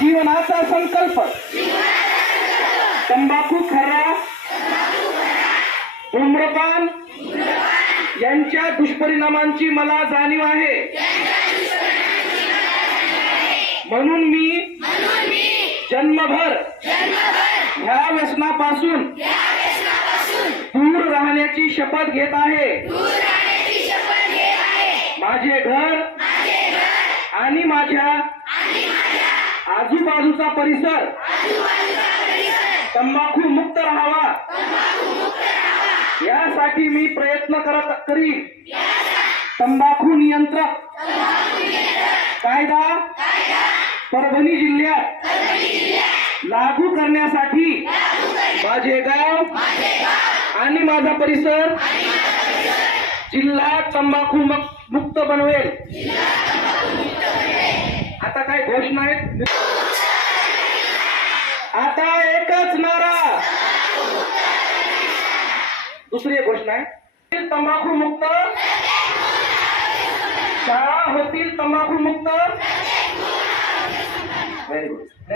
जीवनाचा संकल्प. तंबाखू खरा. धूम्रपान. यांच्या दुष्परिणामांची मला जाणीव आहे. म्हणून मी जन्मभर ह्या व्यसनापासून दूर राहण्याची शपथ घेत आहे. माझे घर आणि माझ्या आजूबाजूचा परिसर. तंबाखू मुक्त राहावा. यासाठी मी प्रयत्न करत करीन. तंबाखू नियंत्रक. कायदा. परभणी जिल्ह्यात. लागू करण्यासाठी माझे गाव आणि माझा परिसर जिल्हा तंबाखू मुक्त बनवेल. आता आहेत आता एकच नारा. दुसरी एक घोषणा आहे. तंबाखू मुक्त. शाळा होतील तंबाखू मुक्त. Very good